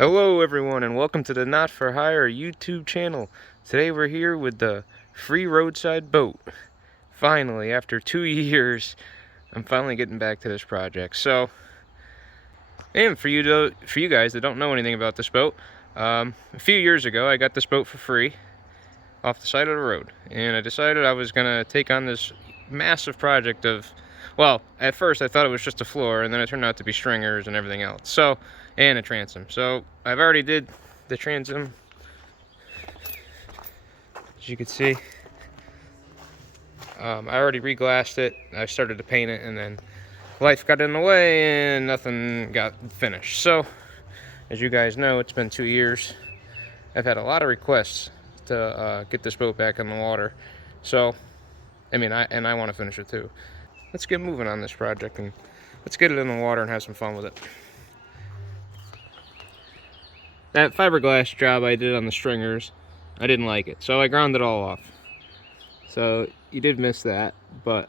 Hello everyone and welcome to the Not For Hire YouTube channel. Today we're here with the free roadside boat. Finally, after 2 years, I'm finally getting back to this project. So, and for you guys that don't know anything about this boat, a few years ago I got this boat for free off the side of the road. And I decided I was gonna take on this massive project of, well, at first I thought it was just a floor, and then it turned out to be stringers and everything else. So, and a transom. So I've already did the transom, as you can see. I already reglassed it. I started to paint it, and then life got in the way and nothing got finished. So, as you guys know, it's been 2 years. I've had a lot of requests to get this boat back in the water. So, I want to finish it too. Let's get moving on this project and let's get it in the water and have some fun with it. That fiberglass job I did on the stringers, I didn't like it, so I ground it all off. So you did miss that, but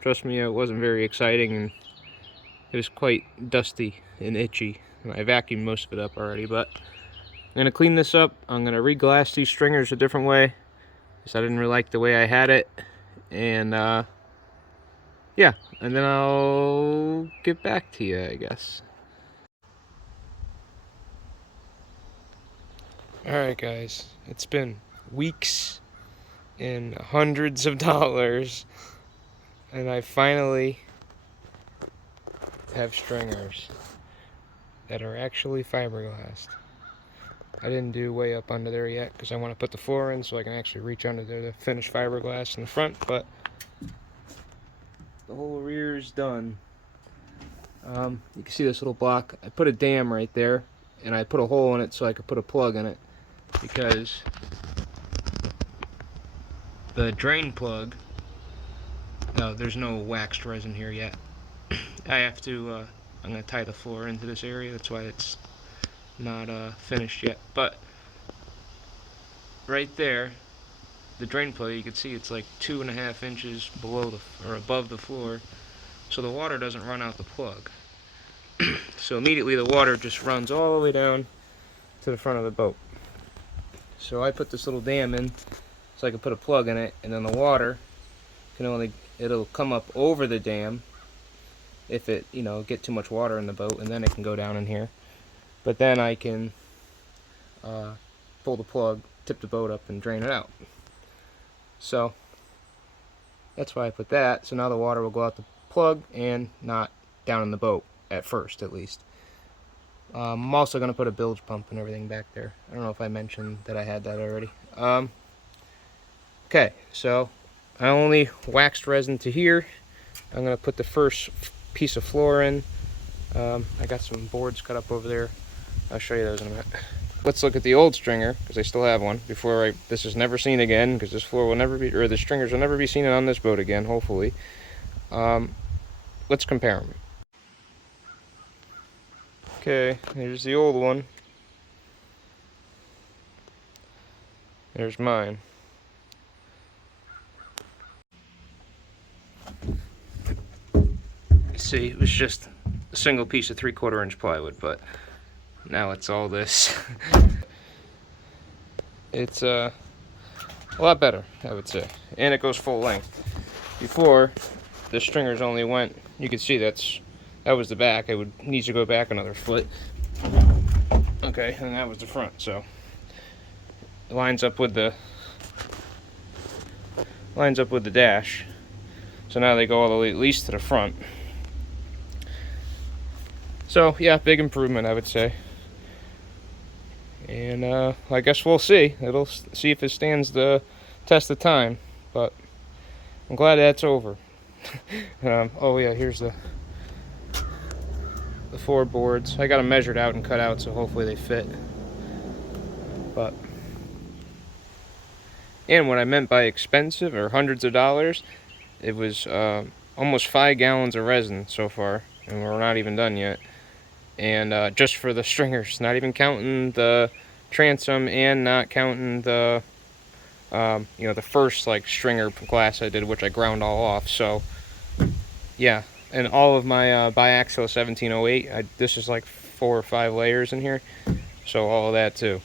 trust me, it wasn't very exciting and it was quite dusty and itchy. And I vacuumed most of it up already, but I'm gonna clean this up. I'm gonna reglass these stringers a different way because I didn't really like the way I had it. And yeah, and then I'll get back to you, I guess. Alright guys, it's been weeks and hundreds of dollars, and I finally have stringers that are actually fiberglassed. I didn't do way up under there yet because I want to put the floor in so I can actually reach under there to finish fiberglass in the front, but the whole rear is done. You can see this little block. I put a dam right there, and I put a hole in it so I could put a plug in it, because the drain plug, no, there's no waxed resin here yet. I have to, I'm going to tie the floor into this area, that's why it's not finished yet. But right there, the drain plug, you can see it's like 2.5 inches below or above the floor, so the water doesn't run out the plug. So immediately the water just runs all the way down to the front of the boat. So I put this little dam in so I can put a plug in it, and then the water it'll come up over the dam if it, get too much water in the boat, and then it can go down in here. But then I can pull the plug, tip the boat up, and drain it out. So that's why I put that. So now the water will go out the plug and not down in the boat, at first at least. I'm also going to put a bilge pump and everything back there. I don't know if I mentioned that I had that already. Okay, so I only waxed resin to here. I'm going to put the first piece of floor in. I got some boards cut up over there. I'll show you those in a minute. Let's look at the old stringer, because I still have one, before this is never seen again, because this floor will never be, or the stringers will never be seen on this boat again, hopefully. Let's compare them. Okay, here's the old one. There's mine. See, it was just a single piece of 3/4 inch plywood, but now it's all this. It's a lot better, I would say, and it goes full length. Before, the stringers only went, you can see that was the back. It needs to go back another foot. Okay, and that was the front, so it lines up with the dash. So now they go all the way at least to the front. So yeah, big improvement, I would say. And I guess we'll see. It'll see if it stands the test of time. But I'm glad that's over. Oh yeah, here's the 4 boards. I got them measured out and cut out, so hopefully they fit. But, and what I meant by expensive, or hundreds of dollars, it was almost 5 gallons of resin so far, and we're not even done yet. And just for the stringers, not even counting the transom and not counting the the first stringer glass I did, which I ground all off. So yeah, and all of my biaxial 1708. This is like 4 or 5 layers in here, so all of that too.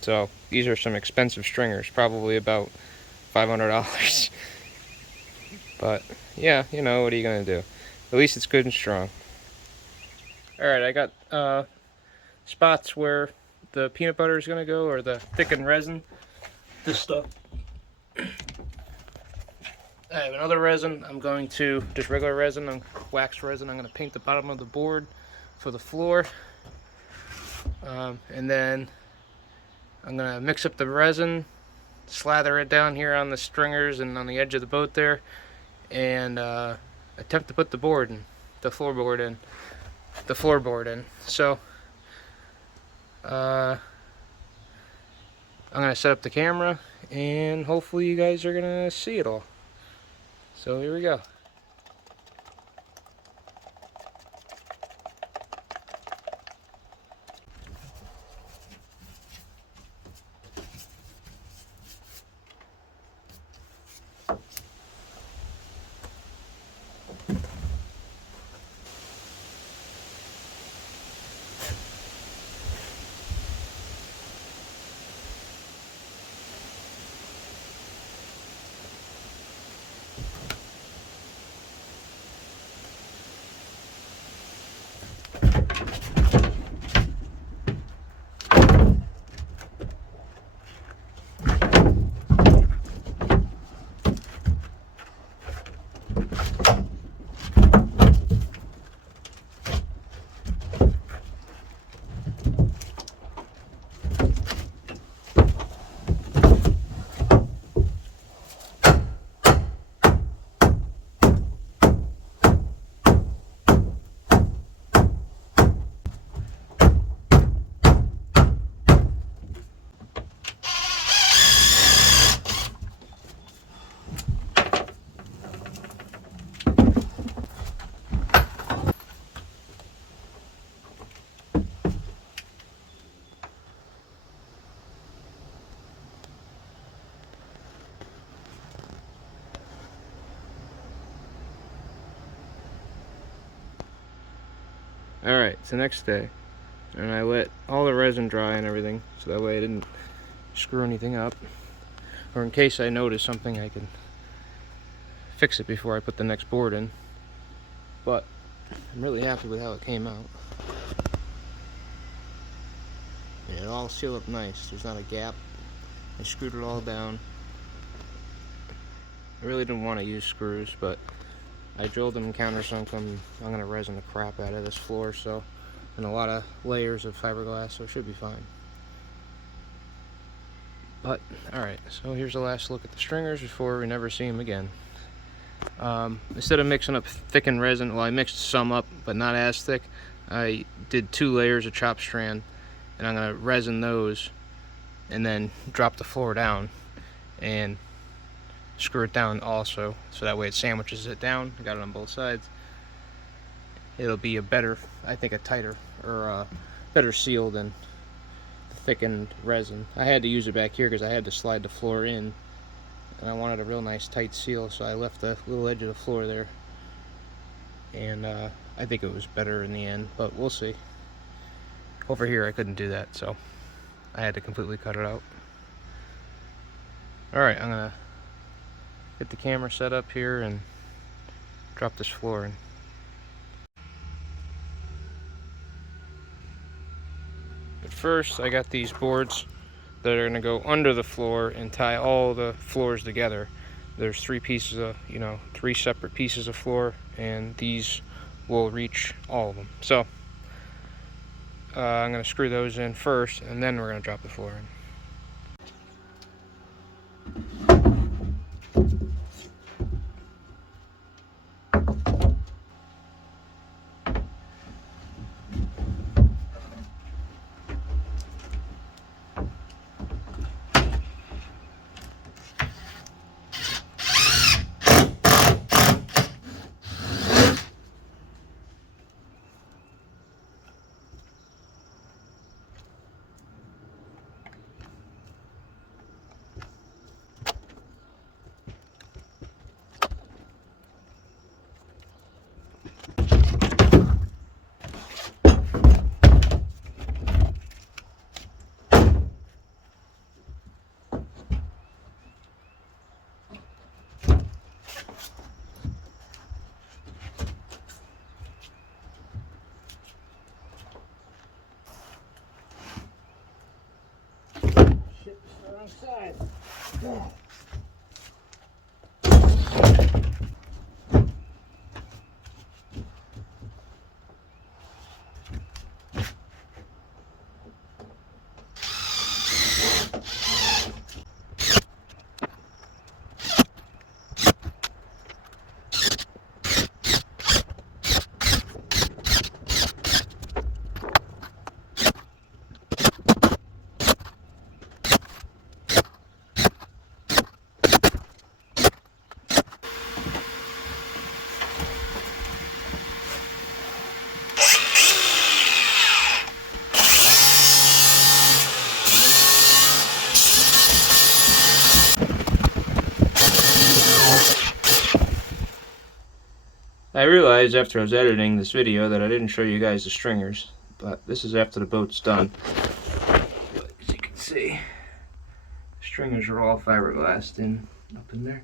So these are some expensive stringers, probably about $500. But yeah, you know, what are you gonna do? At least it's good and strong. Alright, I got spots where the peanut butter is gonna go, or the thickened resin. This stuff. I have another resin. I'm going to, just regular resin, wax resin. I'm going to paint the bottom of the board for the floor. And then I'm going to mix up the resin, slather it down here on the stringers and on the edge of the boat there, and attempt to put the board in, the floorboard in. So I'm going to set up the camera, and hopefully you guys are going to see it all. So here we go. Alright, it's the next day, and I let all the resin dry and everything, so that way I didn't screw anything up, or in case I notice something I can fix it before I put the next board in. But I'm really happy with how it came out. And it all sealed up nice, there's not a gap. I screwed it all down. I really didn't want to use screws, but I drilled them and countersunk them. I'm going to resin the crap out of this floor, so, and a lot of layers of fiberglass, so it should be fine. But, alright, so here's the last look at the stringers before we never see them again. Instead of mixing up thickened resin, well, I mixed some up, but not as thick. I did 2 layers of chopped strand, and I'm going to resin those, and then drop the floor down, and screw it down also, so that way it sandwiches it down. I got it on both sides. It'll be a better, I think, a tighter or better seal than the thickened resin. I had to use it back here because I had to slide the floor in, and I wanted a real nice tight seal, so I left the little edge of the floor there, and I think it was better in the end, but we'll see. Over here I couldn't do that, so I had to completely cut it out. Alright, I'm gonna get the camera set up here and drop this floor in. But first, I got these boards that are gonna go under the floor and tie all the floors together. There's 3 pieces of, 3 separate pieces of floor, and these will reach all of them. So I'm gonna screw those in first, and then we're gonna drop the floor in. wrong side. I realized after I was editing this video that I didn't show you guys the stringers, but this is after the boat's done. But as you can see, the stringers are all fiberglassed in up in there.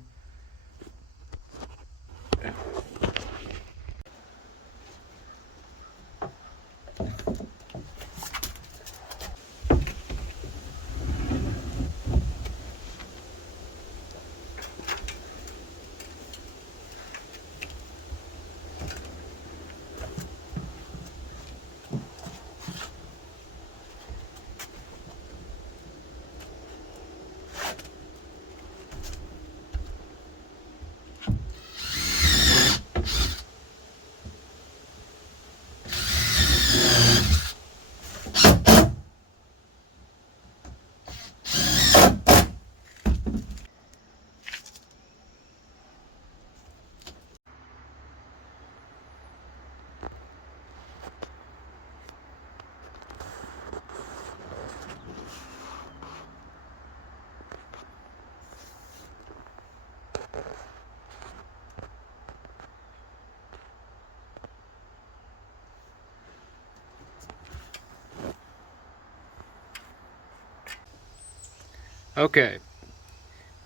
Okay,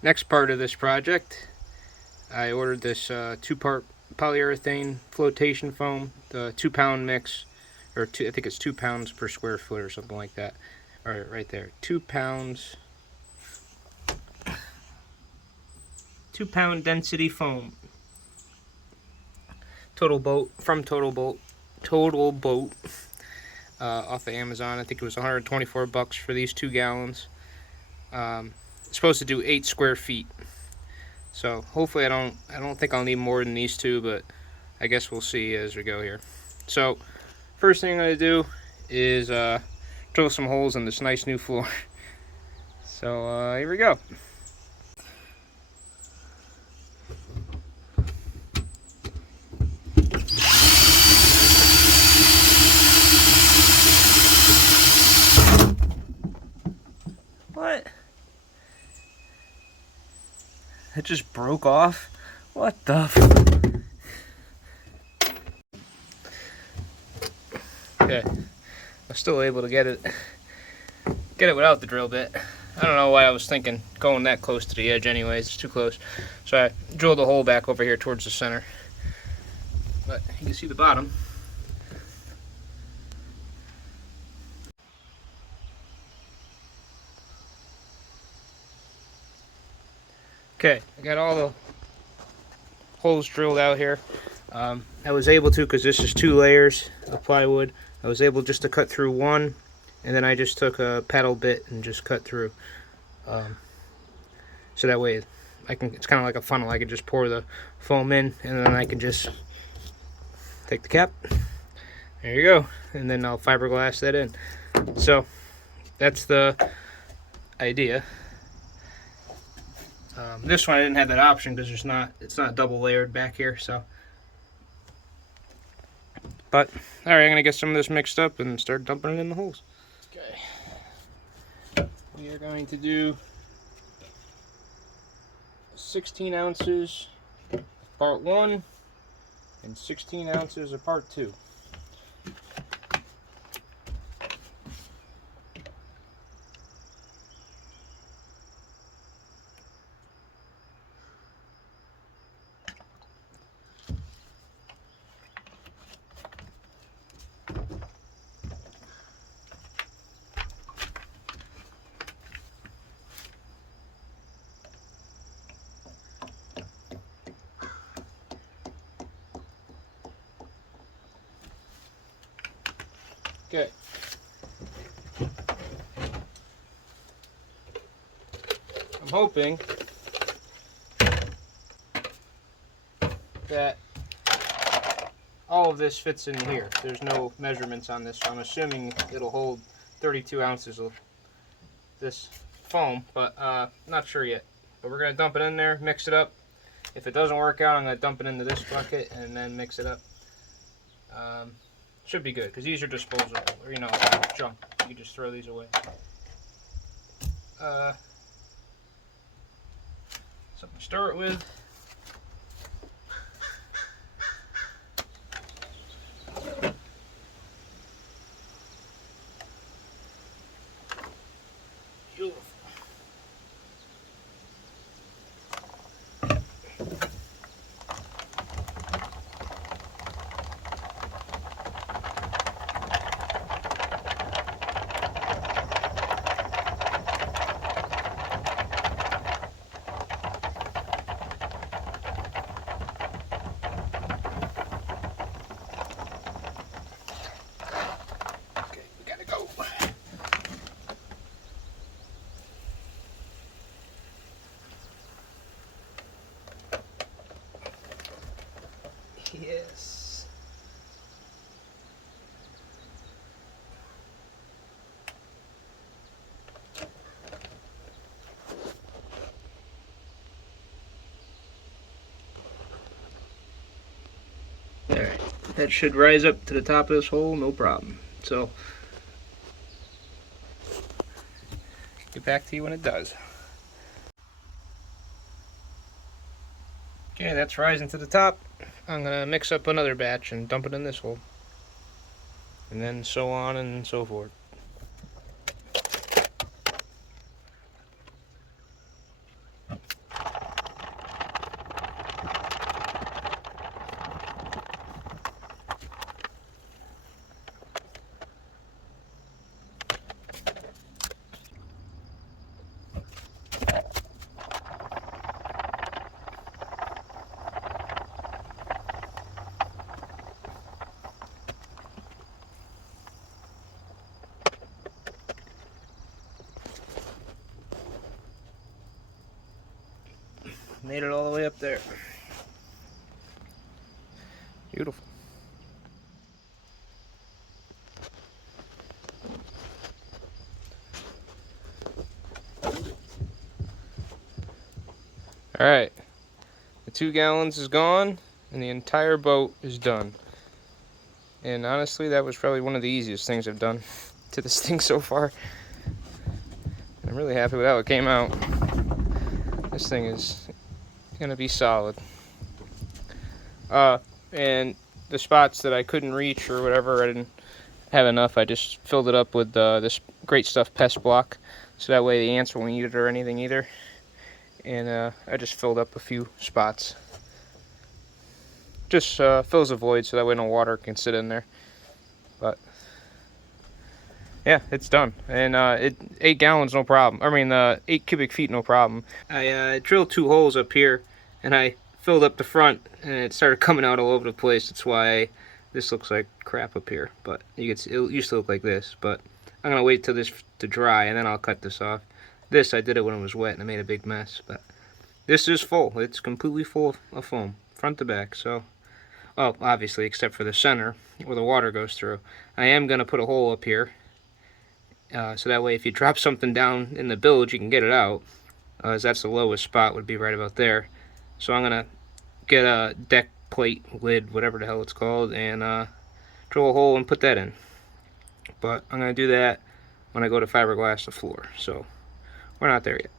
next part of this project, I ordered this 2-part polyurethane flotation foam, the 2-pound mix, or I think it's 2 pounds per square foot or something like that. All right there, 2 pounds, 2-pound density foam. Total Boat, from Total Boat, off of Amazon. I think it was 124 bucks for these 2 gallons. It's supposed to do 8 square feet. So hopefully I don't think I'll need more than these 2, but I guess we'll see as we go here. So first thing I'm going to do is drill some holes in this nice new floor. So here we go. What? It just broke off? What the f... Okay, I'm still able to get it without the drill bit. I don't know why I was thinking going that close to the edge anyways, it's too close. So I drilled a hole back over here towards the center. But you can see the bottom. Okay, I got all the holes drilled out here. I was able to, because this is 2 layers of plywood, I was able just to cut through one, and then I just took a paddle bit and just cut through. So that way it's kind of like a funnel. I can just pour the foam in, and then I can just take the cap. There you go. And then I'll fiberglass that in. So that's the idea. This one I didn't have that option because it's not double layered back here. So, but all right, I'm gonna get some of this mixed up and start dumping it in the holes. Okay, we are going to do 16 ounces part 1 and 16 ounces of part 2. Okay. I'm hoping that all of this fits in here. There's no measurements on this, so I'm assuming it'll hold 32 ounces of this foam, but not sure yet. But we're going to dump it in there, mix it up. If it doesn't work out, I'm going to dump it into this bucket and then mix it up. Should be good, because these are disposable, or junk. You can just throw these away. Something to start with. Beautiful. Yes. Alright, that should rise up to the top of this hole, no problem. So, get back to you when it does. Okay, that's rising to the top. I'm gonna mix up another batch and dump it in this hole. And then so on and so forth. Made it all the way up there. Beautiful. Alright, the 2 gallons is gone and the entire boat is done. And honestly, that was probably one of the easiest things I've done to this thing so far. I'm really happy with how it came out. This thing is gonna be solid. And the spots that I couldn't reach or whatever, I didn't have enough, I just filled it up with this Great Stuff pest block, so that way the ants won't eat it or anything either. And I just filled up a few spots. Just fills a void so that way no water can sit in there. But yeah, it's done. And 8 gallons, no problem. I mean, 8 cubic feet, no problem. I drilled 2 holes up here, and I filled up the front, and it started coming out all over the place. That's why this looks like crap up here. But it used to look like this. But I'm gonna wait till this to dry, and then I'll cut this off. This, I did it when it was wet, and I made a big mess. But this is full. It's completely full of foam, front to back. So, well, obviously, except for the center, where the water goes through. I am gonna put a hole up here. So that way if you drop something down in the bilge, you can get it out, as that's the lowest spot, would be right about there. So I'm going to get a deck plate, lid, whatever the hell it's called, and drill a hole and put that in. But I'm going to do that when I go to fiberglass the floor, so we're not there yet.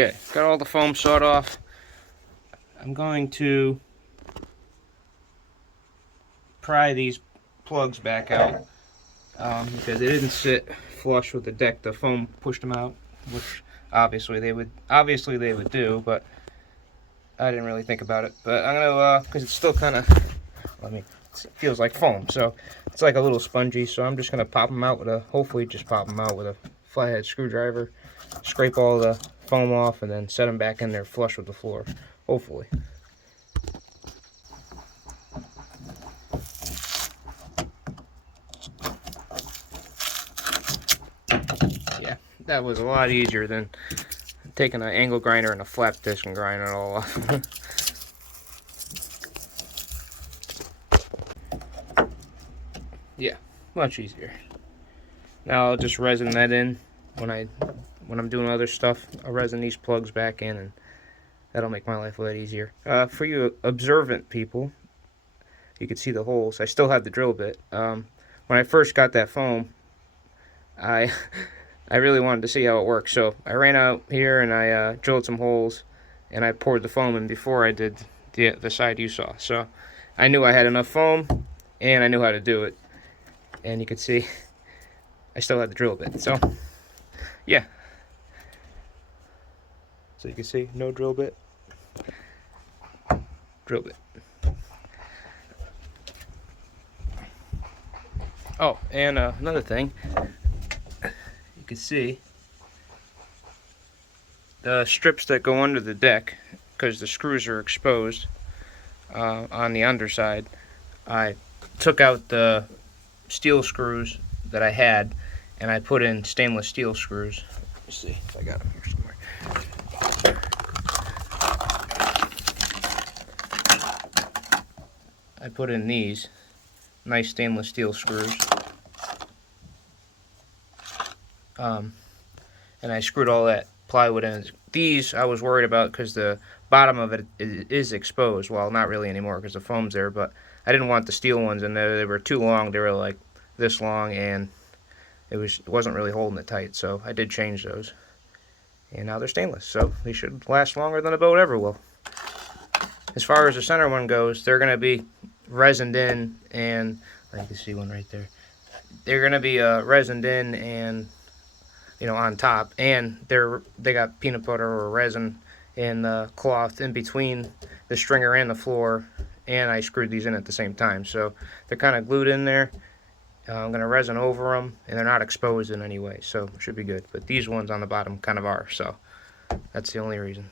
Okay, got all the foam sawed off. I'm going to pry these plugs back out because they didn't sit flush with the deck. The foam pushed them out, which obviously they would do, but I didn't really think about it. But I'm gonna because it's still kind of, it feels like foam, so it's like a little spongy. So I'm just gonna pop them out with a, hopefully just pop them out with a flathead screwdriver, scrape all the foam off, and then set them back in there flush with the floor, hopefully. Yeah, that was a lot easier than taking an angle grinder and a flap disc and grinding it all off. Yeah, much easier. Now I'll just resin that in when I'm doing other stuff. I'll resin these plugs back in, and that'll make my life a lot easier. For you observant people, you can see the holes. I still have the drill bit. When I first got that foam, I really wanted to see how it works, so I ran out here and I drilled some holes, and I poured the foam in before I did the side you saw. So I knew I had enough foam, and I knew how to do it. And you can see I still had the drill bit. So yeah. So you can see no drill bit. Drill bit. Oh, and another thing, you can see the strips that go under the deck, because the screws are exposed on the underside. I took out the steel screws that I had, and I put in stainless steel screws. Let's see if I got them here somewhere. I put in these nice stainless steel screws, and I screwed all that plywood in. These I was worried about because the bottom of it is exposed. Well, not really anymore because the foam's there, but I didn't want the steel ones in there. They were too long. They were like this long, and it wasn't really holding it tight, so I did change those. And now they're stainless, so they should last longer than a boat ever will. As far as the center one goes, they're going to be resined in, and you can see one right there. They're going to be resined in and, you know, on top, and they got peanut butter or resin in the cloth in between the stringer and the floor, and I screwed these in at the same time, so they're kind of glued in there. I'm going to resin over them, and they're not exposed in any way, so it should be good. But these ones on the bottom kind of are, so that's the only reason.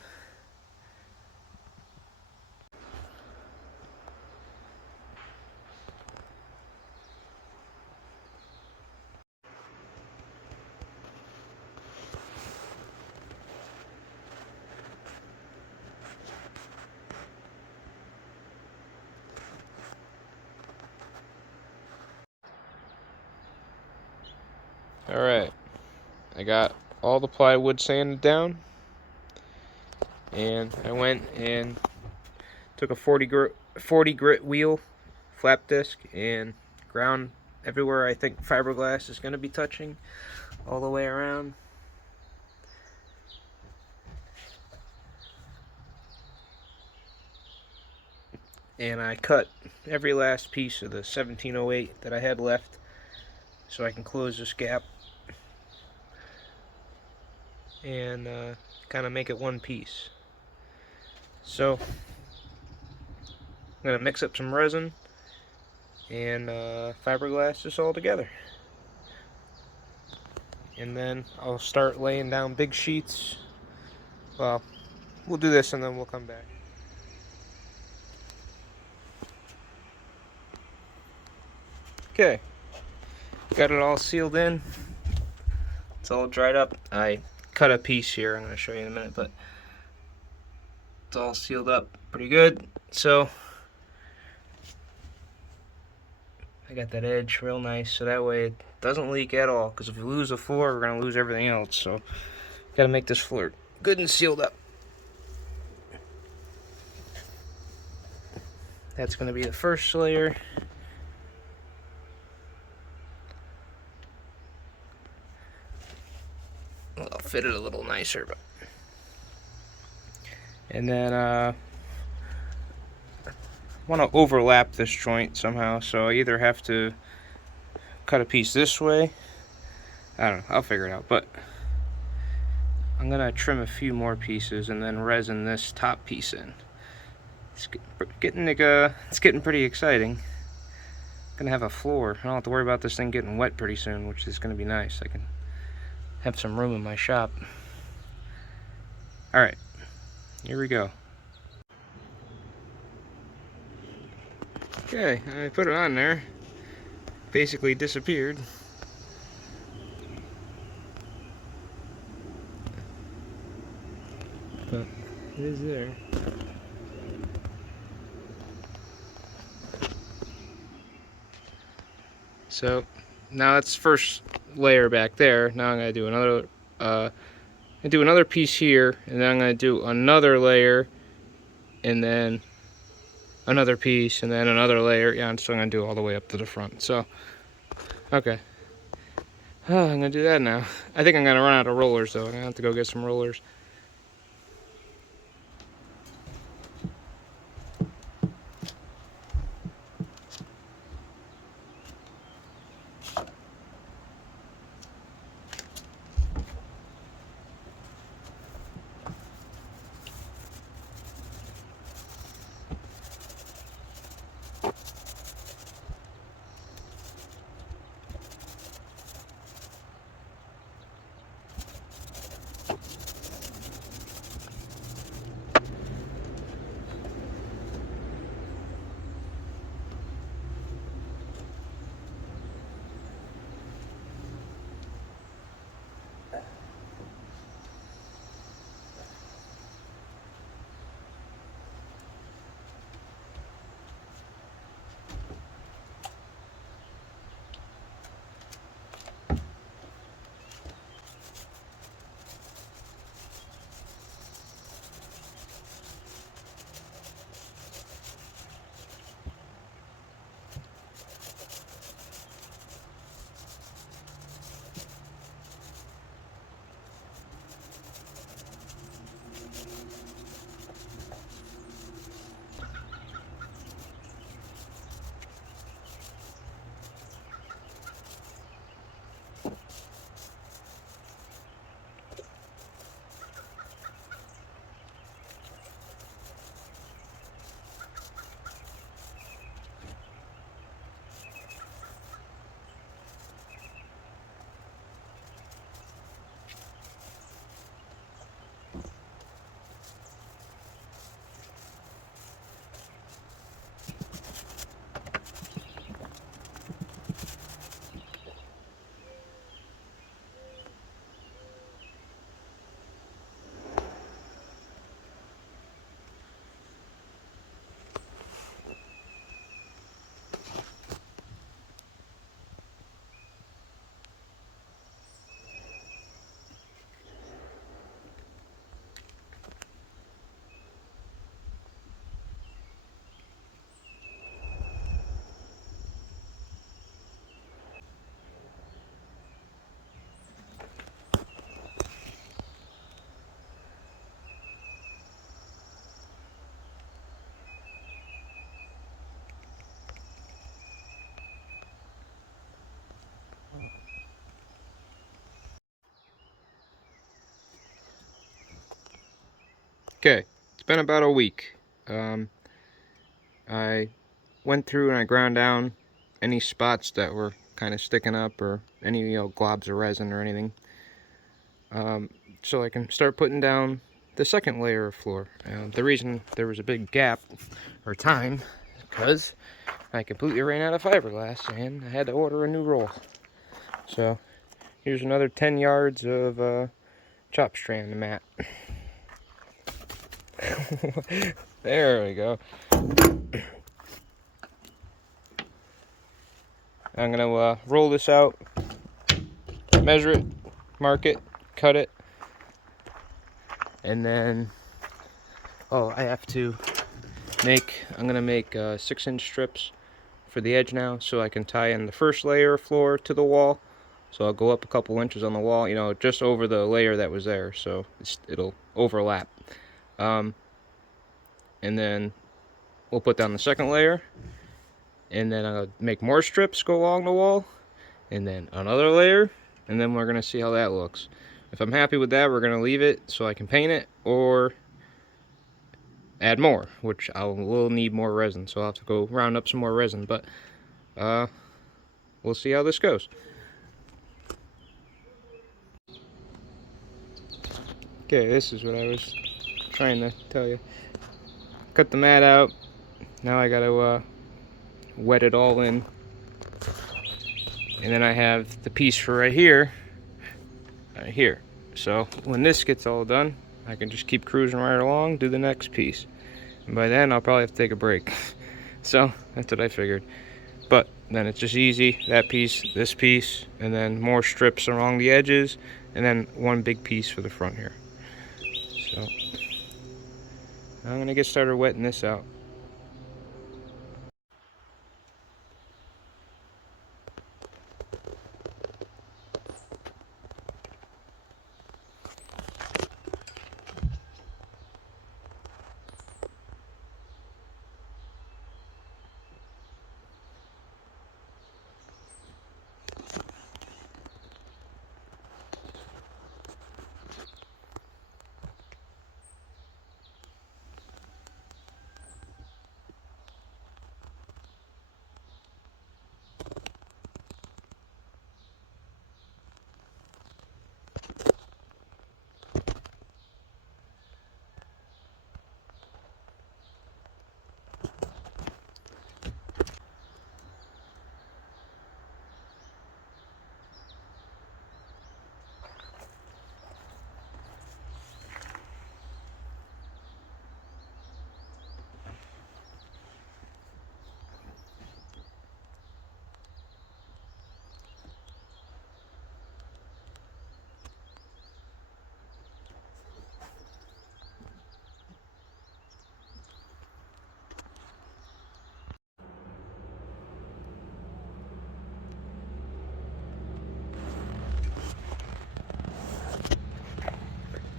Alright, I got all the plywood sanded down, and I went and took a 40 grit wheel, flap disc, and ground everywhere I think fiberglass is going to be touching all the way around. And I cut every last piece of the 1708 that I had left so I can close this gap and kind of make it one piece. So I'm going to mix up some resin and fiberglass this all together. And then I'll start laying down big sheets. Well, we'll do this and then we'll come back. Okay, got it all sealed in. It's all dried up. I cut a piece here, I'm going to show you in a minute, but it's all sealed up pretty good. So I got that edge real nice, so that way it doesn't leak at all, because if we lose the floor, we're going to lose everything else. So got to make this floor good and sealed up. That's going to be the first layer. I'll fit it a little nicer, but And then want to overlap this joint somehow, so I either have to cut a piece this way. I don't know, I'll figure it out, but I'm gonna trim a few more pieces and then resin this top piece in. It's getting pretty exciting. Gonna have a floor. I don't have to worry about this thing getting wet pretty soon, which is gonna be nice. I can have some room in my shop. All right, here we go. Okay, I put it on there. Basically disappeared. But it is there. So now that's the first layer back there. Now I'm gonna do another piece here, and then I'm gonna do another layer, and then another piece, and then another layer. Yeah, I'm still gonna do all the way up to the front. So, okay. I'm gonna do that now. I think I'm gonna run out of rollers though. I'm gonna have to go get some rollers. Okay, it's been about a week. I went through and I ground down any spots that were kind of sticking up, or any globs of resin or anything, so I can start putting down the second layer of floor. The reason there was a big gap or time is because I completely ran out of fiberglass and I had to order a new roll. So here's another 10 yards of chop strand mat. There we go. I'm gonna roll this out, measure it, mark it, cut it, and then I'm gonna make 6-inch strips for the edge now, so I can tie in the first layer of floor to the wall. So I'll go up a couple inches on the wall, just over the layer that was there, so it'll overlap. and then we'll put down the second layer, and then I'll make more strips go along the wall, and then another layer, and then we're gonna see how that looks. If I'm happy with that, we're gonna leave it so I can paint it, or add more, which I will need more resin, so I'll have to go round up some more resin, but we'll see how this goes. Okay, this is what I was trying to tell you. Cut the mat out. Now I gotta wet it all in. And then I have the piece for right here. So when this gets all done, I can just keep cruising right along, do the next piece. And by then, I'll probably have to take a break. So that's what I figured. But then it's just easy, that piece, this piece, and then more strips along the edges, and then one big piece for the front here. So I'm gonna get started wetting this out.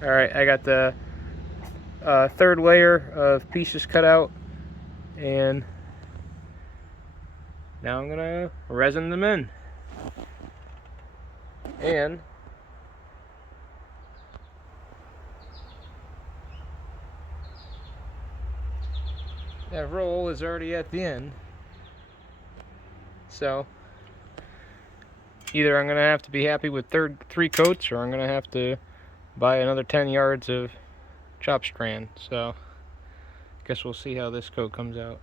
Alright, I got the third layer of pieces cut out, and now I'm gonna resin them in. And that roll is already at the end, so either I'm gonna have to be happy with three coats, or I'm gonna have to buy another 10 yards of chop strand. So guess we'll see how this coat comes out.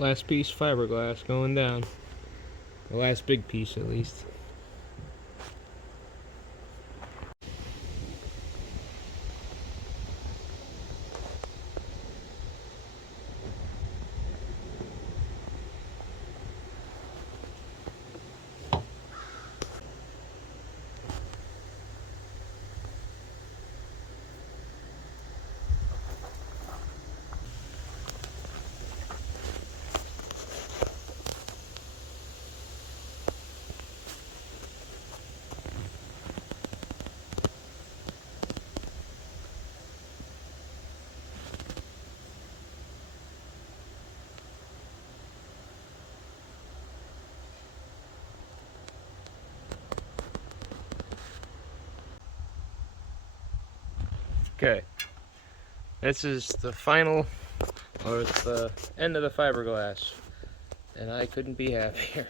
Last piece fiberglass going down. The last big piece at least. Okay, this is the final, or it's the end of the fiberglass, and I couldn't be happier.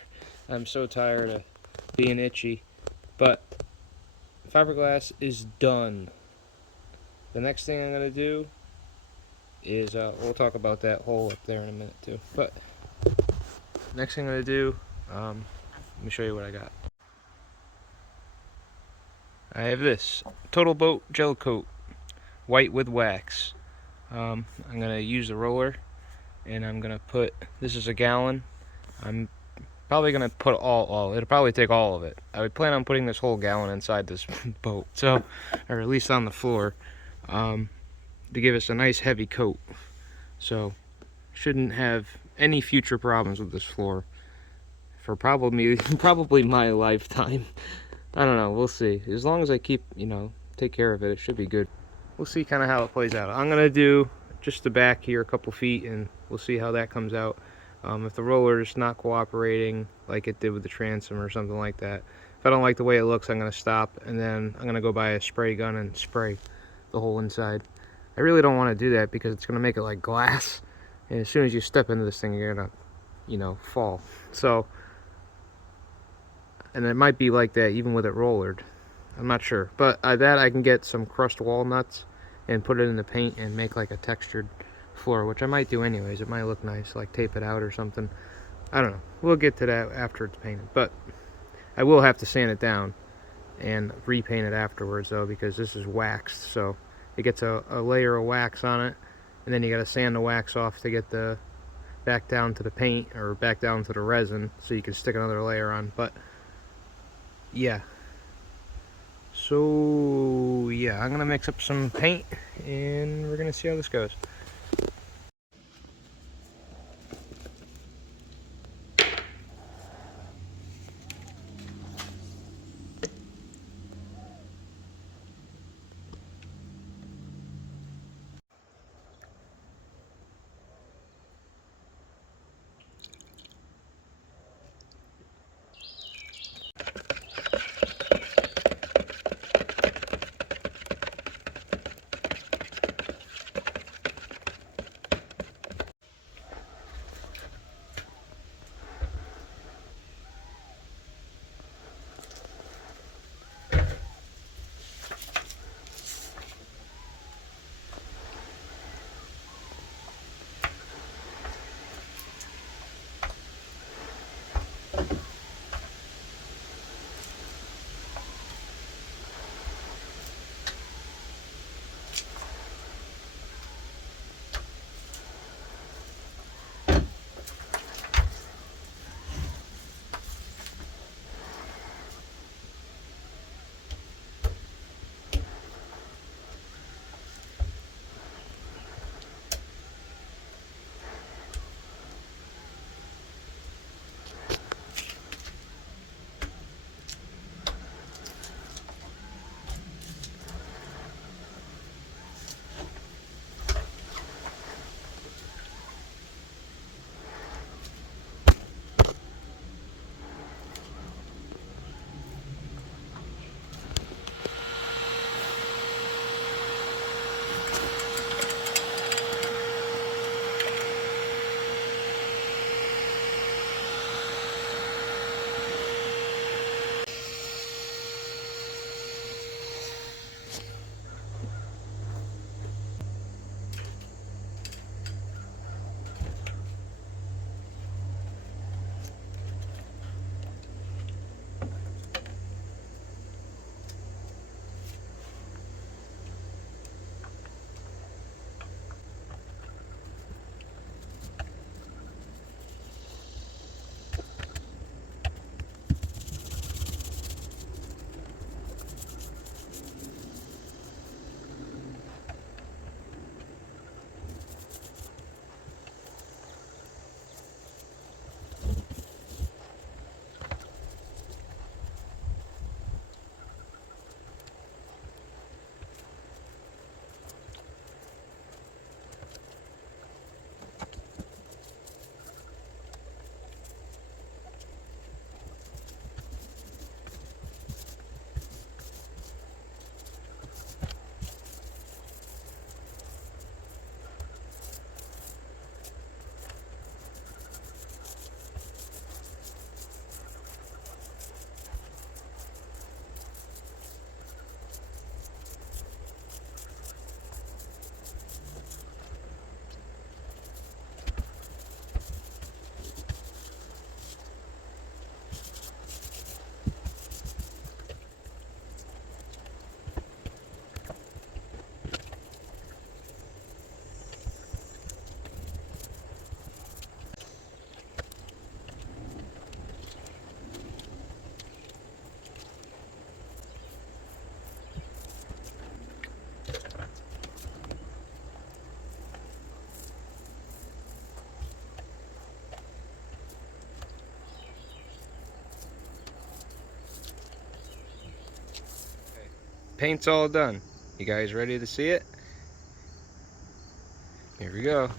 I'm so tired of being itchy, but fiberglass is done. The next thing I'm going to do is, we'll talk about that hole up there in a minute too, but next thing I'm going to do, let me show you what I got. I have this Total Boat gel coat, white with wax. I'm going to use the roller, and I'm going to put, this is a gallon, I'm probably going to put it'll probably take all of it. I would plan on putting this whole gallon inside this boat, so, or at least on the floor, to give us a nice heavy coat. So, shouldn't have any future problems with this floor for probably my lifetime. I don't know, we'll see. As long as I keep, take care of it, it should be good. We'll see kind of how it plays out. I'm going to do just the back here a couple feet, and we'll see how that comes out. If the roller is not cooperating like it did with the transom or something like that, if I don't like the way it looks, I'm going to stop, and then I'm going to go buy a spray gun and spray the whole inside. I really don't want to do that because it's going to make it like glass, and as soon as you step into this thing, you're going to, fall. So, and it might be like that even with it rollered. I'm not sure, but that I can get some crushed walnuts and put it in the paint and make like a textured floor, which I might do anyways. It might look nice, like tape it out or something. I don't know. We'll get to that after it's painted, but I will have to sand it down and repaint it afterwards though, because this is waxed, so it gets a layer of wax on it, and then you got to sand the wax off to get the back down to the paint or back down to the resin, so you can stick another layer on. But yeah, so yeah, I'm gonna mix up some paint and we're gonna see how this goes. paint's all done. You guys ready to see it? Here we go.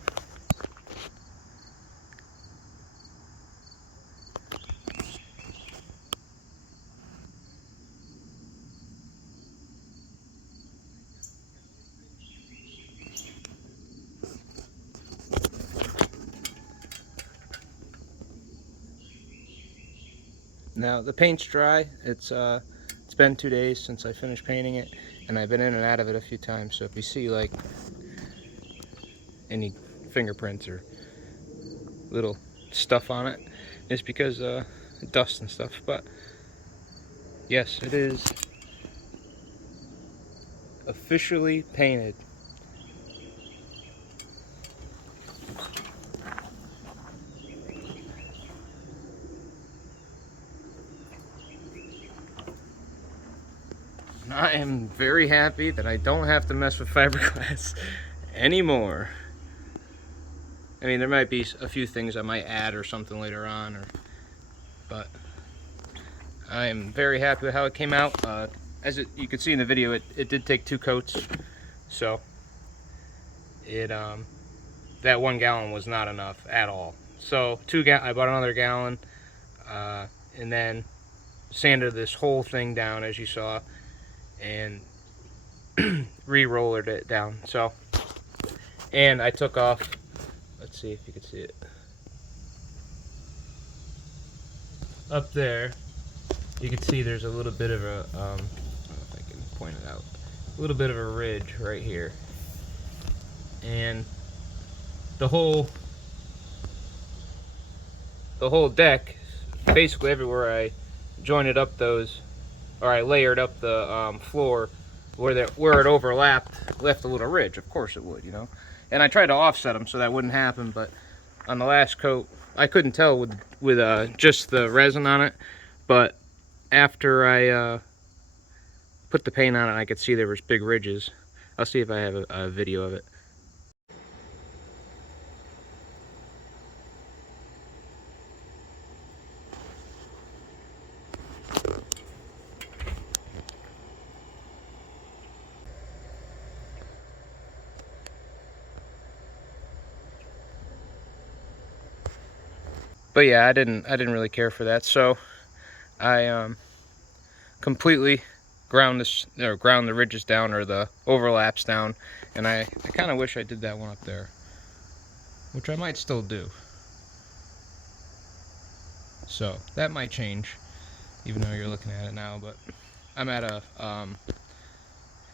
Now the paint's dry. It's been 2 days since I finished painting it, and I've been in and out of it a few times. So if you see like any fingerprints or little stuff on it, it's because dust and stuff. But yes, it is officially painted. I am very happy that I don't have to mess with fiberglass anymore. I mean, there might be a few things I might add or something later on, but I am very happy with how it came out. You could see in the video, it did take 2 coats, so that 1 gallon was not enough at all. So I bought another gallon, and then sanded this whole thing down, as you saw, and re-rollered it down. So, and I took off, let's see if you can see it, up there you can see there's a little bit of a I don't know if I can point it out, a little bit of a ridge right here, and the whole deck, basically everywhere I jointed up those, or I layered up the floor where it overlapped, left a little ridge. Of course it would, you know. And I tried to offset them so that wouldn't happen, but on the last coat, I couldn't tell with just the resin on it. But after I put the paint on it, I could see there was big ridges. I'll see if I have a video of it. But yeah, I didn't really care for that, so I completely ground the ridges down, or the overlaps down, and I kind of wish I did that one up there, which I might still do. So that might change, even though you're looking at it now. But I'm at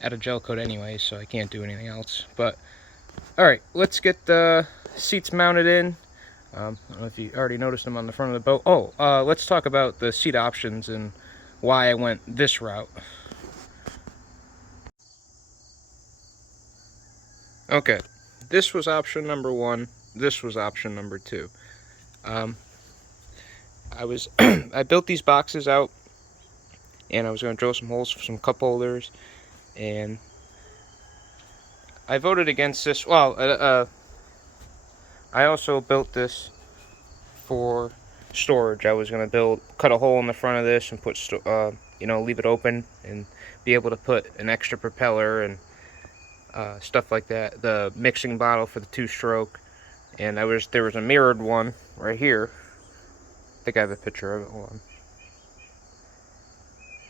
a gel coat anyway, so I can't do anything else. But all right, let's get the seats mounted in. I don't know if you already noticed them on the front of the boat. Oh, let's talk about the seat options and why I went this route. Okay, this was option number 1. This was option number 2. I built these boxes out, and I was going to drill some holes for some cup holders, and I voted against this. Well, I also built this for storage. I was going to cut a hole in the front of this and put, leave it open and be able to put an extra propeller and stuff like that. The mixing bottle for the 2-stroke, and there was a mirrored one right here. I think I have a picture of it. Hold on.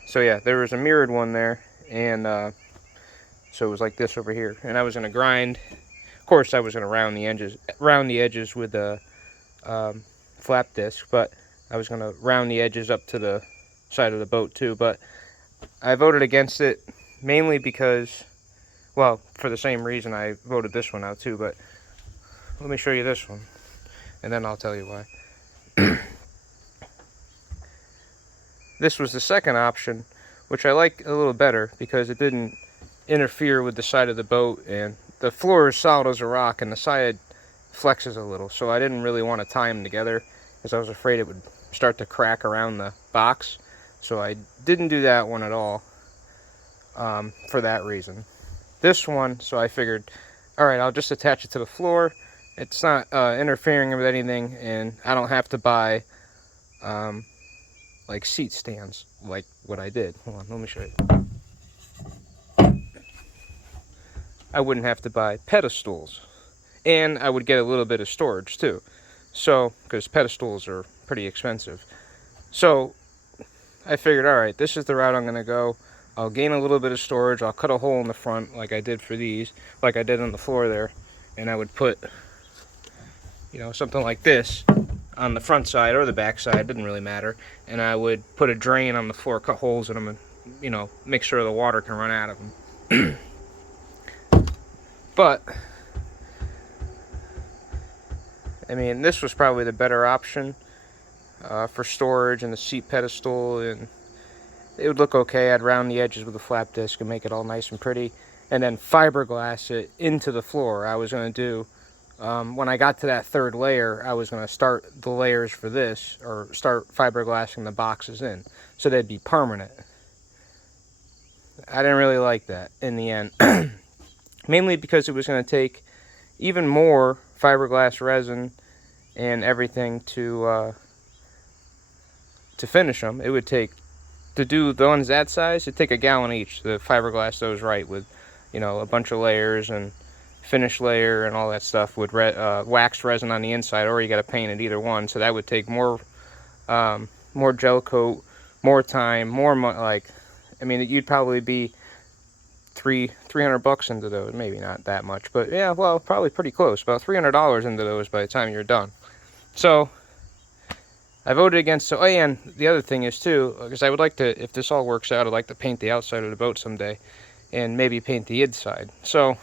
So yeah, there was a mirrored one there, and so it was like this over here. And I was going to grind. Of course, I was going to round the edges with a flap disc, but I was going to round the edges up to the side of the boat too. But I voted against it mainly because, well, for the same reason I voted this one out too. But let me show you this one, and then I'll tell you why. This was the second option, which I like a little better because it didn't interfere with the side of the boat, and the floor is solid as a rock and the side flexes a little, so I didn't really want to tie them together because I was afraid it would start to crack around the box. So I didn't do that one at all for that reason. This one, so I figured, alright, I'll just attach it to the floor. It's not interfering with anything, and I don't have to buy like seat stands like what I did. Hold on, let me show you. I wouldn't have to buy pedestals. And I would get a little bit of storage too. So, because pedestals are pretty expensive. So, I figured, alright, this is the route I'm going to go. I'll gain a little bit of storage. I'll cut a hole in the front like I did for these, like I did on the floor there. And I would put, you know, something like this on the front side or the back side, didn't really matter. And I would put a drain on the floor, cut holes in them, and, you know, make sure the water can run out of them. But, I mean, this was probably the better option for storage and the seat pedestal, and it would look okay. I'd round the edges with a flap disc and make it all nice and pretty, and then fiberglass it into the floor. I was going to do, when I got to that third layer, I was going to start the layers for this, or start fiberglassing the boxes in, so they'd be permanent. I didn't really like that in the end. Mainly because it was going to take even more fiberglass resin and everything to finish them. It would take, to do the ones that size, it'd take a gallon each. The fiberglass those right with, you know, a bunch of layers and finish layer and all that stuff with waxed resin on the inside, or you got to paint it, either one. So that would take more gel coat, more time, more like, I mean, you'd probably be $300 into those, maybe not that much, but yeah, well, probably pretty close, about $300 into those by the time you're done. So I voted against. So, oh yeah, and the other thing is too, because I would like to, if this all works out, I'd like to paint the outside of the boat someday, and maybe paint the inside. So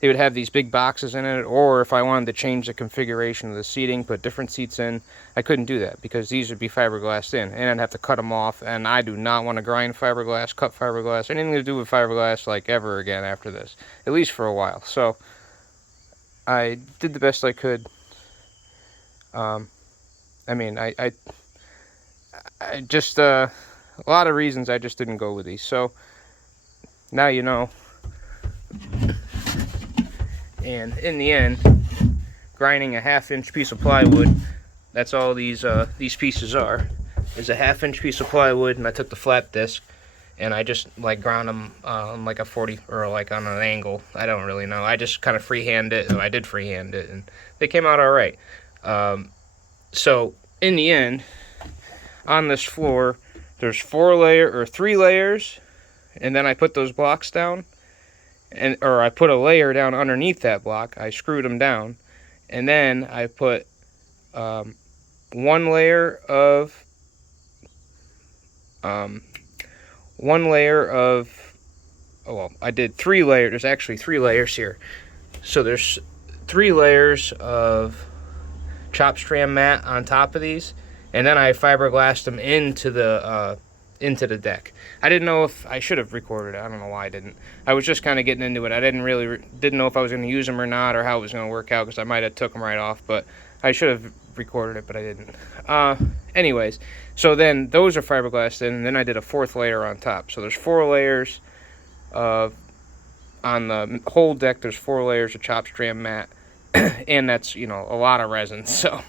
they would have these big boxes in it, or if I wanted to change the configuration of the seating, put different seats in, I couldn't do that because these would be fiberglassed in, and I'd have to cut them off, and I do not want to grind fiberglass, cut fiberglass, anything to do with fiberglass like ever again after this, at least for a while. So I did the best I could. I mean, I just, a lot of reasons I just didn't go with these. So now you know. And in the end, grinding a 1/2-inch piece of plywood, that's all these pieces are, is a 1/2-inch piece of plywood, and I took the flap disc and I just like ground them on like a 40, or like on an angle. I don't really know. I just kind of freehand it. I did freehand it, and they came out all right. So in the end, on this floor, there's 3 layers, and then I put those blocks down. Or I put a layer down underneath that block. I screwed them down, and then I put one layer of oh well, I did 3 layers. There's actually 3 layers here. So there's 3 layers of chop strand mat on top of these, and then I fiberglassed them into the deck. I didn't know if I should have recorded it. I don't know why I didn't. I was just kind of getting into it. I didn't know if I was going to use them or not, or how it was going to work out, because I might have took them right off, but I should have recorded it, but I didn't. Anyways, so then those are fiberglassed in, and then I did a 4th layer on top. So there's 4 layers of, on the whole deck, there's 4 layers of chop strand mat, and that's, you know, a lot of resin. So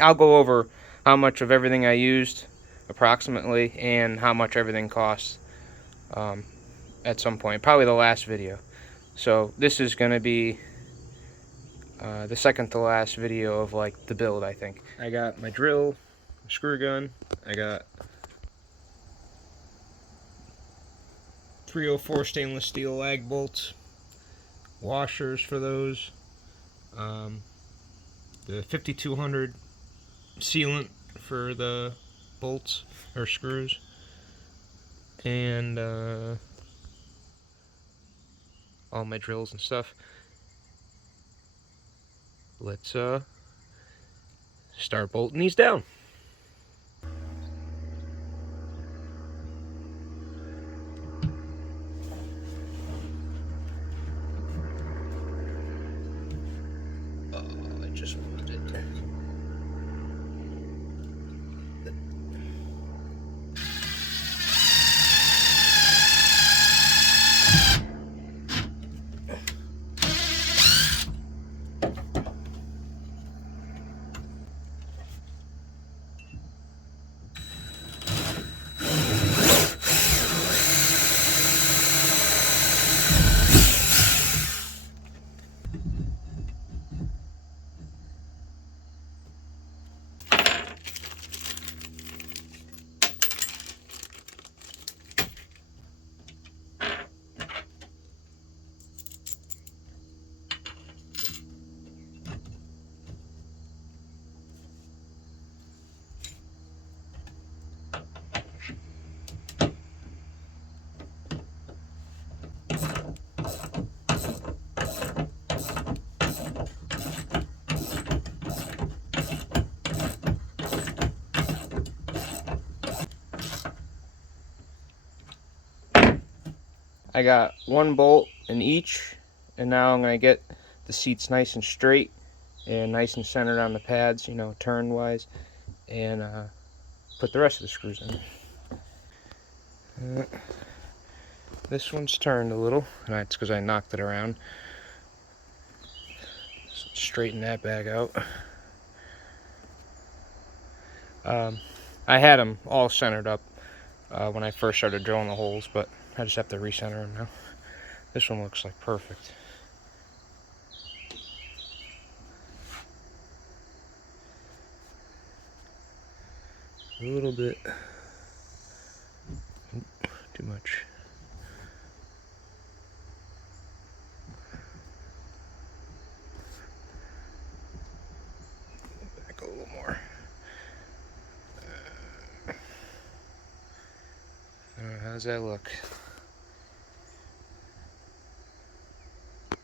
I'll go over how much of everything I used approximately, and how much everything costs at some point, probably the last video. So this is going to be the second to last video of like the build, I think. I got my drill, screw gun, I got 304 stainless steel lag bolts, washers for those, the 5200 sealant for the bolts or screws, and all my drills and stuff. Let's start bolting these down. I just moved it. I got one bolt in each, and now I'm going to get the seats nice and straight and nice and centered on the pads, you know, turn wise, and put the rest of the screws in. This one's turned a little, and that's because I knocked it around. So straighten that bag out. I had them all centered up when I first started drilling the holes, but I just have to recenter them now. This one looks like perfect. A little bit too much. Back a little more. How's that look?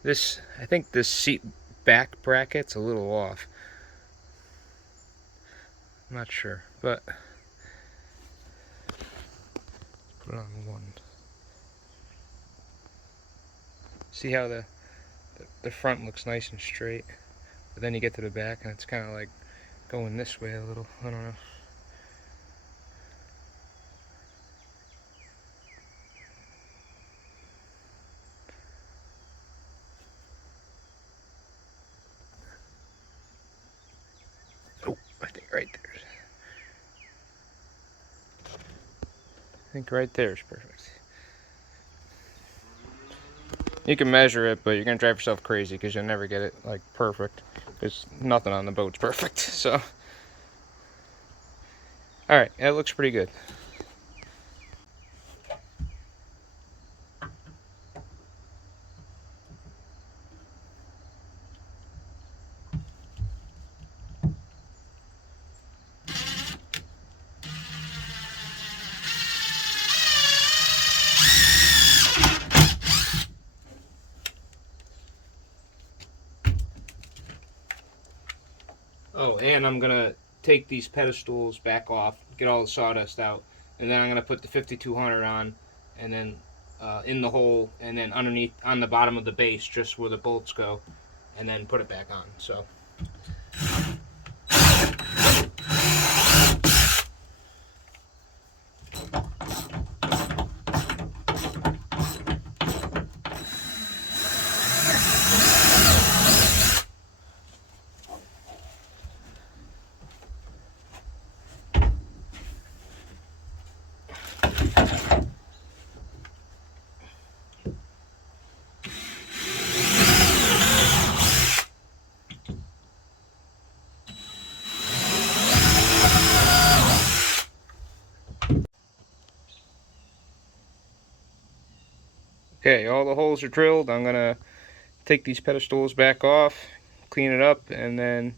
I think this seat back bracket's a little off. I'm not sure, but put it on one. See how the front looks nice and straight, but then you get to the back and it's kind of like going this way a little. I don't know. Oh, I think right there. I think right there is perfect. You can measure it, but you're gonna drive yourself crazy because you'll never get it like perfect. Because nothing on the boat's perfect. So, all right, that looks pretty good. Oh, and I'm gonna take these pedestals back off, get all the sawdust out, and then I'm gonna put the 5200 on, and then in the hole, and then underneath on the bottom of the base, just where the bolts go, and then put it back on. So. Okay, all the holes are drilled. I'm gonna take these pedestals back off, clean it up, and then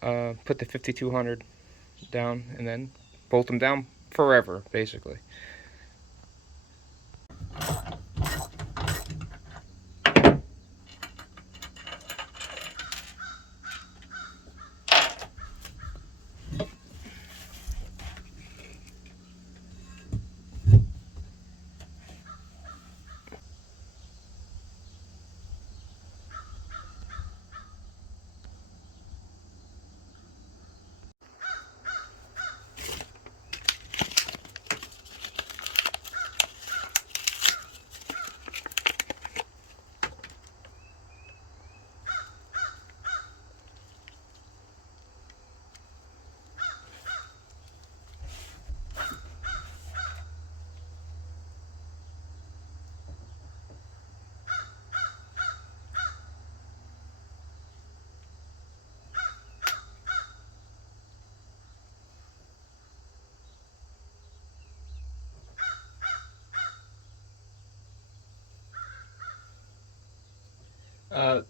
put the 5200 down, and then bolt them down forever, basically.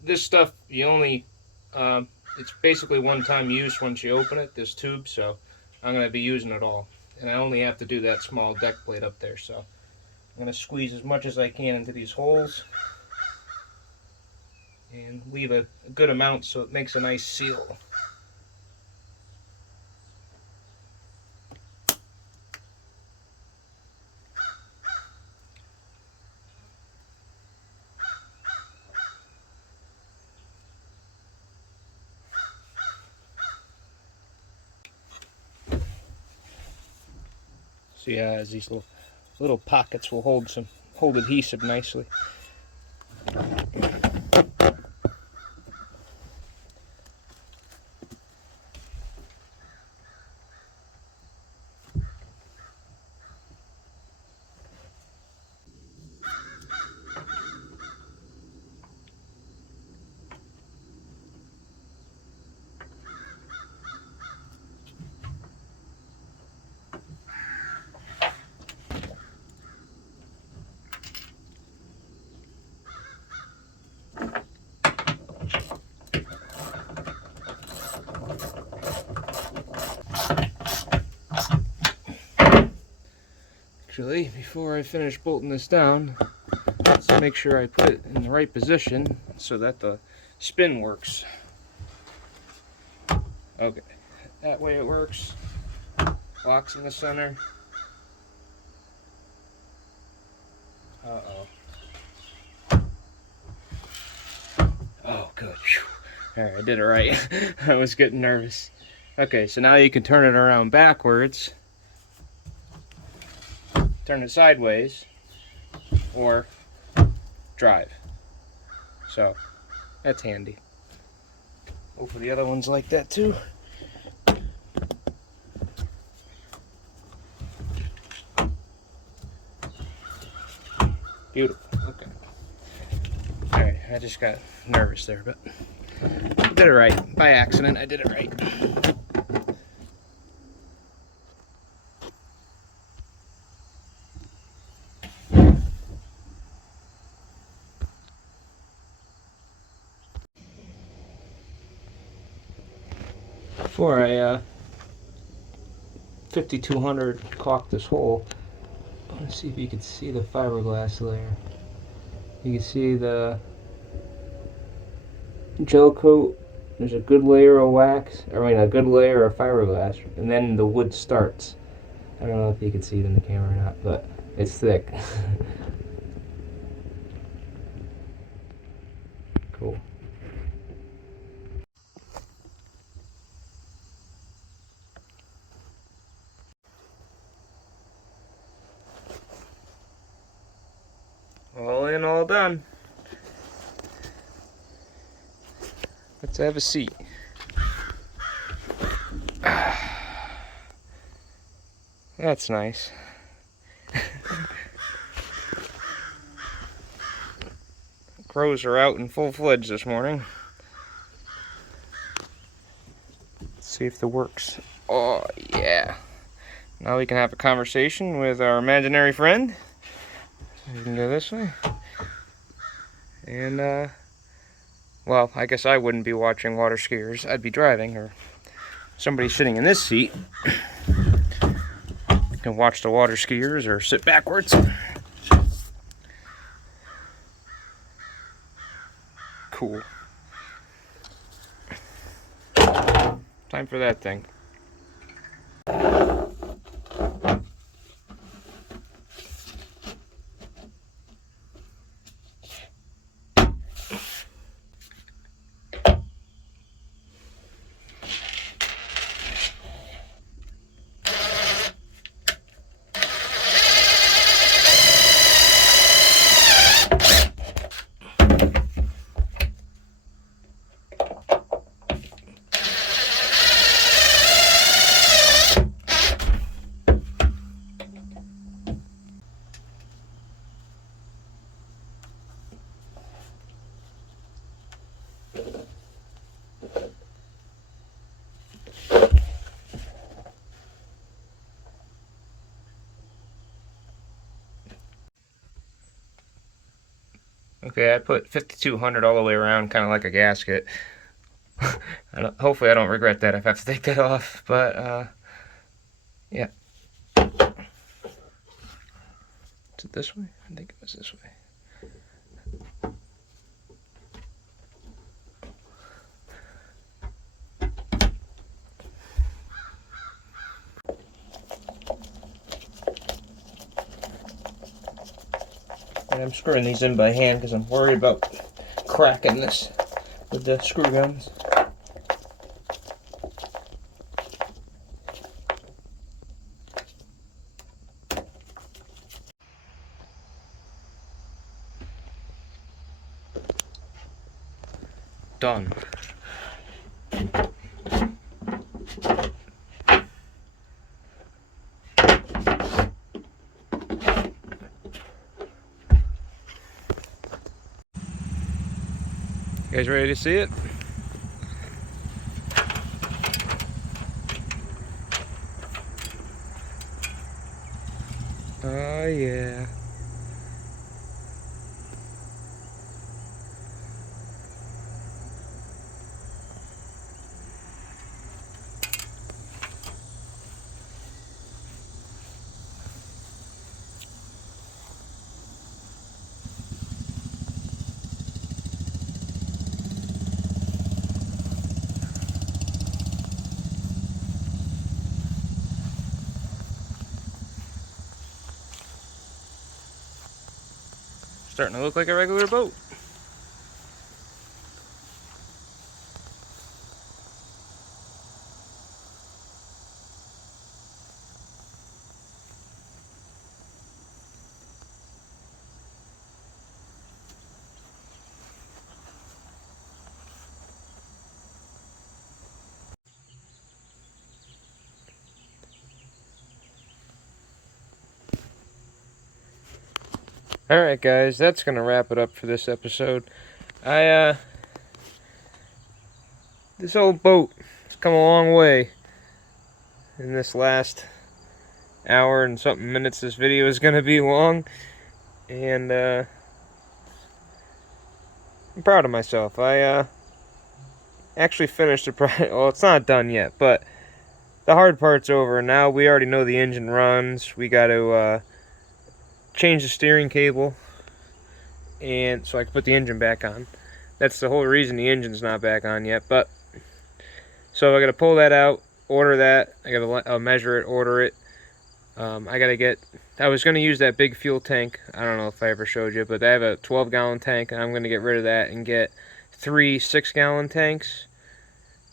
This stuff, you only, it's basically one-time use once you open it, this tube, so I'm going to be using it all. And I only have to do that small deck plate up there, so I'm going to squeeze as much as I can into these holes and leave a good amount so it makes a nice seal. See, it has these little pockets will hold adhesive nicely. Actually, before I finish bolting this down, let's make sure I put it in the right position so that the spin works. Okay, that way it works. Locks in the center. Uh-oh. Oh, good. Alright, I did it right. I was getting nervous. Okay, so now you can turn it around backwards. Turn it sideways. Or drive. So, that's handy. Hopefully the other one's like that too. Beautiful. Okay. Alright, I just got nervous there, but I did it right. By accident, I did it right. Before I 5200 caulk this hole, I want to see if you can see the fiberglass layer. You can see the gel coat. There's a good layer of wax, a good layer of fiberglass, and then the wood starts. I don't know if you can see it in the camera or not, but it's thick. Cool. All in, all done. Let's have a seat. That's nice. Crows are out in full fledged this morning. Let's see if the works. Oh, yeah. Now we can have a conversation with our imaginary friend. We can go this way. And, well, I guess I wouldn't be watching water skiers. I'd be driving, or somebody sitting in this seat can watch the water skiers or sit backwards. Cool. Time for that thing. Okay, I put 5200 all the way around, kind of like a gasket. Hopefully I don't regret that if I have to take that off, but yeah. Is it this way? I think it was this way. And I'm screwing these in by hand because I'm worried about cracking this with the screw guns. done. You guys ready to see it? Oh yeah. Starting to look like a regular boat. Alright guys, that's gonna wrap it up for this episode. This old boat has come a long way in this last hour and something minutes this video is gonna be long. And I'm proud of myself. I actually finished the project. Well, it's not done yet, but the hard part's over. Now we already know the engine runs. We got to change the steering cable, and so I can put the engine back on. That's the whole reason the engine's not back on yet. But so I got to pull that out, order that. I got to measure it, order it. I was going to use that big fuel tank. I don't know if I ever showed you, but I have a 12-gallon tank, and I'm going to get rid of that and get 3 6-gallon tanks.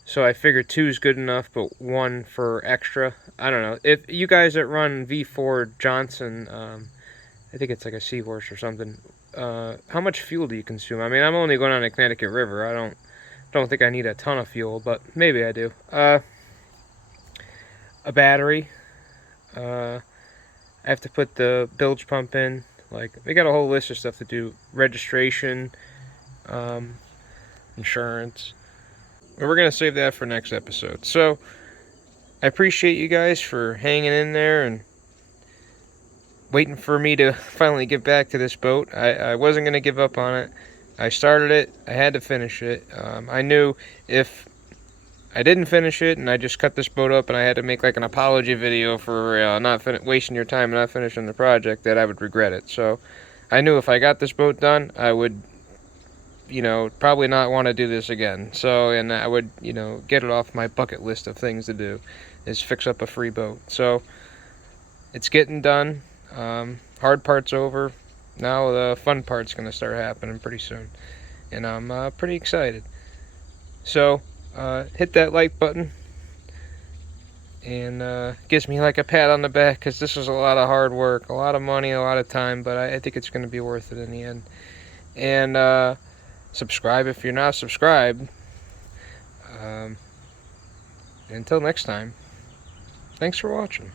So I figured 2 is good enough, but 1 for extra. I don't know. If you guys that run V4 Johnson, I think it's like a Seahorse or something, how much fuel do you consume? I mean, I'm only going on the Connecticut River. I don't think I need a ton of fuel, but maybe I do. A battery. I have to put the bilge pump in. Like, we got a whole list of stuff to do. Registration, insurance. But we're going to save that for next episode. So, I appreciate you guys for hanging in there and waiting for me to finally get back to this boat. I wasn't going to give up on it. I started it. I had to finish it. I knew if I didn't finish it and I just cut this boat up and I had to make like an apology video for not wasting your time and not finishing the project, that I would regret it. So I knew if I got this boat done, I would, probably not want to do this again. So, and I would, get it off my bucket list of things to do, is fix up a free boat. So it's getting done. Hard part's over. Now the fun part's going to start happening pretty soon. And I'm pretty excited. So, hit that like button. And gives me like a pat on the back, because this is a lot of hard work, a lot of money, a lot of time, but I think it's going to be worth it in the end. And subscribe if you're not subscribed. Until next time, thanks for watching.